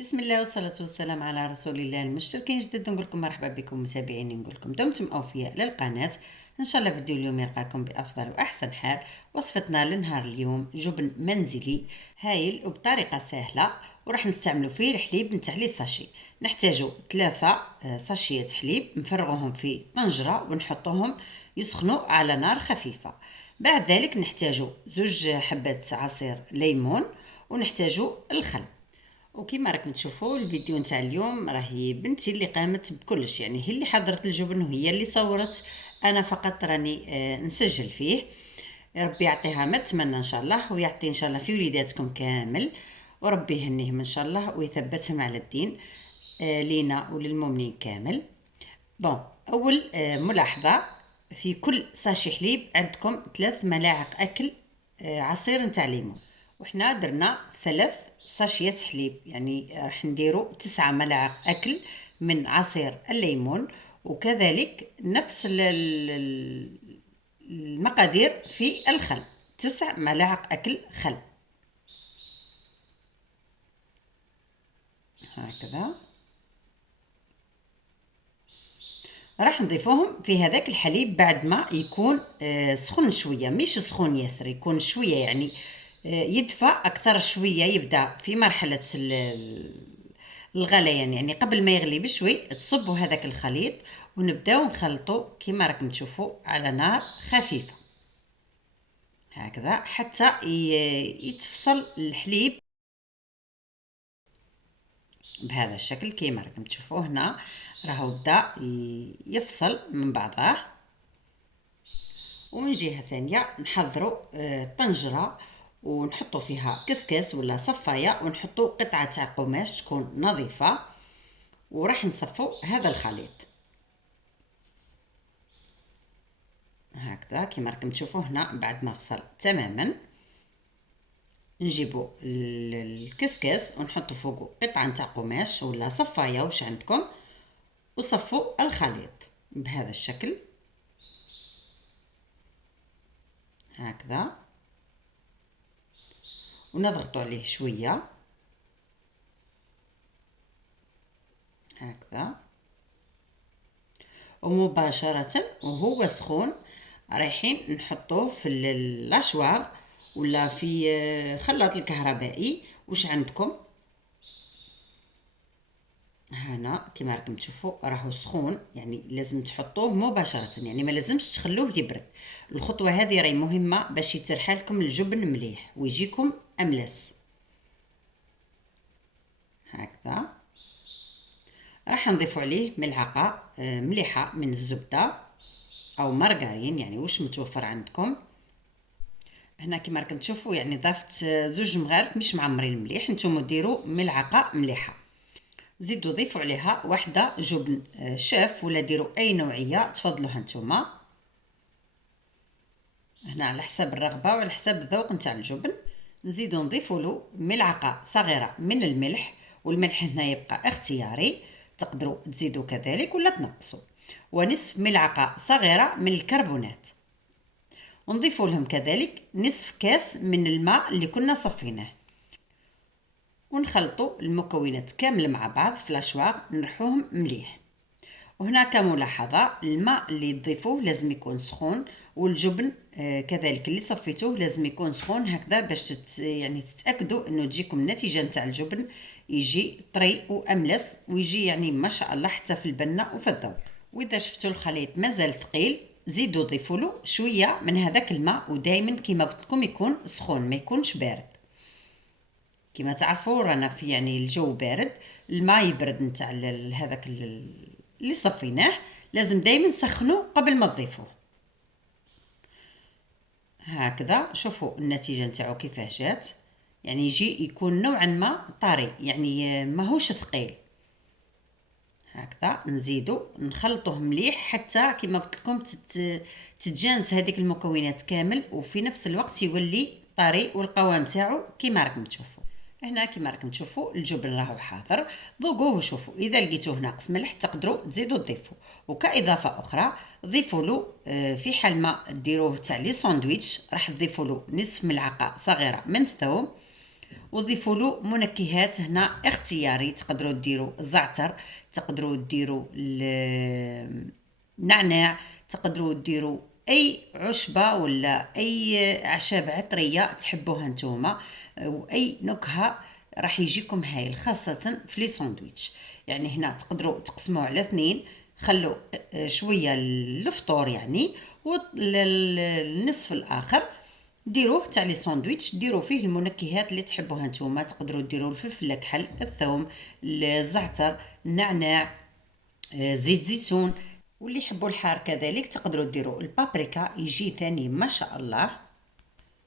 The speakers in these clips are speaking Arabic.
بسم الله والصلاة والسلام على رسول الله. المشتركين جدد نقول لكم مرحبا بكم، متابعيني نقول لكم دمتم أوفياء للقناة. إن شاء الله فيديو اليوم يلقاكم بأفضل وأحسن حال. وصفتنا لنهار اليوم جبن منزلي هايل وبطريقة سهلة، وراح نستعملوا فيه الحليب نتاع لي ساشي. نحتاجوا 3 ساشيات حليب نفرغوهم في طنجرة ونحطوهم يسخنوا على نار خفيفة. بعد ذلك نحتاجوا 2 حبات عصير ليمون، ونحتاجوا الخل. وكما راكم تشوفوا الفيديو نتاع اليوم راهي بنتي اللي قامت بكلش، يعني هي اللي حضرت الجبن وهي اللي صورت، انا فقط راني نسجل فيه. ربي يعطيها ما تمنى ان شاء الله، ويعطي ان شاء الله في وليداتكم كامل، وربي يهنيهم ان شاء الله ويثبتهم على الدين لينا وللمؤمنين كامل. بون، اول ملاحظه، في كل ساشي حليب عندكم 3 ملاعق اكل عصير نتاع ليمون، وحنا درنا 3 ساشيات حليب، يعني راح نديرو 9 ملاعق اكل من عصير الليمون، وكذلك نفس المقادير في الخل، 9 ملاعق اكل خل. هكذا راح نضيفوهم في هذاك الحليب بعد ما يكون سخون شويه، مش سخون ياسر، يكون شويه يعني يدفى اكثر شويه، يبدا في مرحله الغليان، يعني قبل ما يغلي بشوي تصبوا هذاك الخليط ونبداو نخلطوا كما راكم تشوفوا على نار خفيفه هكذا حتى يتفصل الحليب بهذا الشكل. كما راكم تشوفوا هنا راهو بدا يفصل من بعضه. ومن جهه ثانيه نحضروا طنجره ونحطوا فيها كسكس ولا صفايه، ونحطوا قطعه تاع قماش تكون نظيفه، وراح نصفوا هذا الخليط هكذا كما راكم تشوفوا هنا. بعد ما فصل تماما نجيبوا الكسكس ونحطوا فوقه قطعه تاع قماش ولا صفايه واش عندكم، وصفوا الخليط بهذا الشكل هكذا، ونضغطوا عليه شويه هكذا، ومباشره وهو سخون رايحين نحطوه في الاشواغ ولا في خلاط الكهربائي واش عندكم. هنا كما راكم تشوفوا راهو سخون، يعني لازم تحطوه مباشره، يعني ما لازمش تخلوه يبرد. الخطوه هذه راهي مهمه باش يترحى لكم الجبن مليح ويجيكم املس هكذا. راح نضيف عليه ملعقه مليحه من الزبده او مارغرين، يعني واش متوفر عندكم. هنا كما راكم تشوفوا يعني ضفت 2 مغارف مش معمرين مليح، نتوما ديروا ملعقه مليحه. زيدوا ضيفوا عليها واحدة جبن شاف ولا ديروا اي نوعيه تفضلوها نتوما، هنا على حساب الرغبه وعلى حساب الذوق نتاع الجبن. نزيدوا نضيفوا له ملعقه صغيره من الملح، والملح هنا يبقى اختياري، تقدروا تزيدوا كذلك ولا تنقصوا، ونصف ملعقه صغيره من الكربونات، ونضيفوا لهم كذلك نصف كاس من الماء اللي كنا صفيناه، ونخلطوا المكونات كامل مع بعض في الاشواغ نرحوهم مليح. وهنا كملاحظة الماء اللي تضيفوه لازم يكون سخون، والجبن كذلك اللي صفيتوه لازم يكون سخون هكذا باش يعني تتأكدوا انه تجيكم النتيجة نتاع الجبن يجي طري واملس، ويجي يعني ما شاء الله حتى في البنة وفي الذوق. واذا شفتوا الخليط مازال ثقيل زيدوا ضيفوا له شوية من هذاك الماء، ودائما كما قلت لكم يكون سخون ما يكونش بارد. كما تعرفوا رانا في يعني الجو بارد، الماء يبرد نتاع هذاك اللي صفيناه لازم دائما نسخنه قبل ما تضيفوه هكذا. شوفوا النتيجه نتاعو كيفاه جات، يعني يجي يكون نوعا ما طري، يعني ماهوش ثقيل هكذا. نزيدو نخلطوه مليح حتى كما قلت لكم تتجانس هذيك المكونات كامل، وفي نفس الوقت يولي طري والقوام تاعو كما راكم تشوفوا. هنا كما راكم تشوفوا الجبن راهو حاضر، ذوقوه وشوفوا، اذا لقيتوه ناقص ملح تقدروا تزيدوا تضيفوا. وكاضافه اخرى ضيفوا له في حال ما ديروه تاع لي ساندويتش راح تضيفوا له نصف ملعقه صغيره من الثوم، وضيفوا له منكهات هنا اختياري، تقدروا ديروا زعتر، تقدروا ديروا النعناع، تقدروا ديروا اي عشبه ولا اي اعشاب عطريه تحبوها نتوما، واي نكهه راح يجيكم هايل، خاصه في لي ساندويتش. يعني هنا تقدروا تقسموه على اثنين، خلوا شويه للفطور يعني، والنصف الاخر ديروه تاع لي ساندويتش، ديروا فيه المنكهات اللي تحبوها نتوما. تقدروا ديروا الفلفل الكحل، الثوم، الزعتر، النعناع، زيت زيتون، واللي يحبوا الحار كذلك تقدروا ديروا البابريكا، يجي ثاني ما شاء الله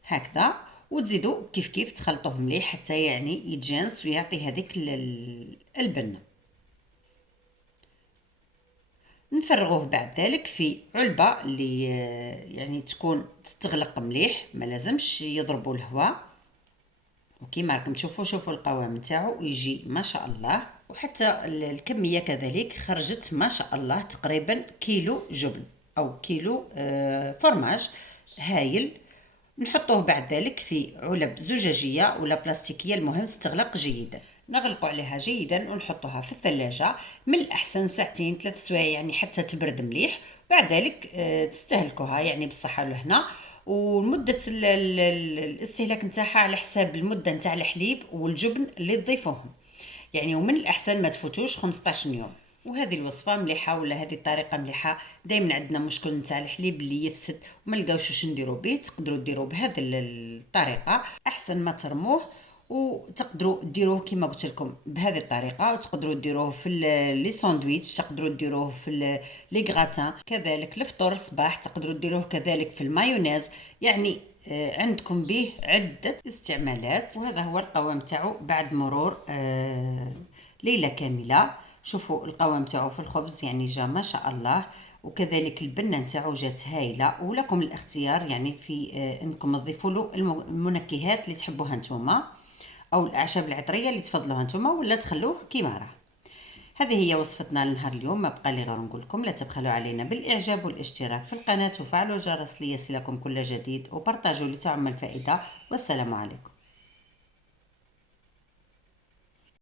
هكذا. وتزيدوا كيف كيف تخلطوه مليح حتى يعني يتجانس ويعطي هذيك البنه. نفرغوه بعد ذلك في علبه اللي يعني تكون تغلق مليح، ما لازمش يضربوا الهواء. وكيما راكم تشوفوا، شوفوا القوام نتاعو يجي ما شاء الله، وحتى الكميه كذلك خرجت ما شاء الله تقريبا كيلو جبن او كيلو فرماج هايل. نحطوه بعد ذلك في علب زجاجيه ولا بلاستيكيه، المهم تستغلق جيدا. نغلقوا عليها جيدا ونحطوها في الثلاجه، من الاحسن ساعتين 3 سوايع يعني حتى تبرد مليح. بعد ذلك تستهلكوها يعني بالصحه والهنا. ومده الاستهلاك نتاعها على حساب المده نتاع الحليب والجبن اللي تضيفوهم يعني، ومن الاحسن ما تفوتوش 15 يوم. وهذه الوصفه مليحه ولا هذه الطريقه مليحه. دائما عندنا مشكل نتاع الحليب اللي يفسد وما نلقاوش واش نديروا به، تقدروا ديروا بهذه الطريقه احسن ما ترموه. وتقدروا ديروه كما قلت لكم بهذه الطريقه، وتقدروا ديروه في لي ساندويتش، تقدروا ديروه في لي غراتان كذلك، الفطور الصباح تقدروا ديروه كذلك في المايونيز يعني. عندكم به عدة استعمالات. وهذا هو القوام تاعو بعد مرور ليلة كاملة. شوفوا القوام تاعو في الخبز يعني جا ما شاء الله، وكذلك البنه نتاعو جات هايله. ولكم الاختيار يعني في انكم تضيفوا له المنكهات اللي تحبوها نتوما، او الاعشاب العطريه اللي تفضلوها نتوما، ولا تخلوه كيما راه. هذه هي وصفتنا لنهار اليوم. ما بقى لي غير نقول لكم لا تبخلوا علينا بالاعجاب والاشتراك في القناه، وفعلوا الجرس ليصلكم كل جديد، وبارطاجوا لتعم الفائده. والسلام عليكم.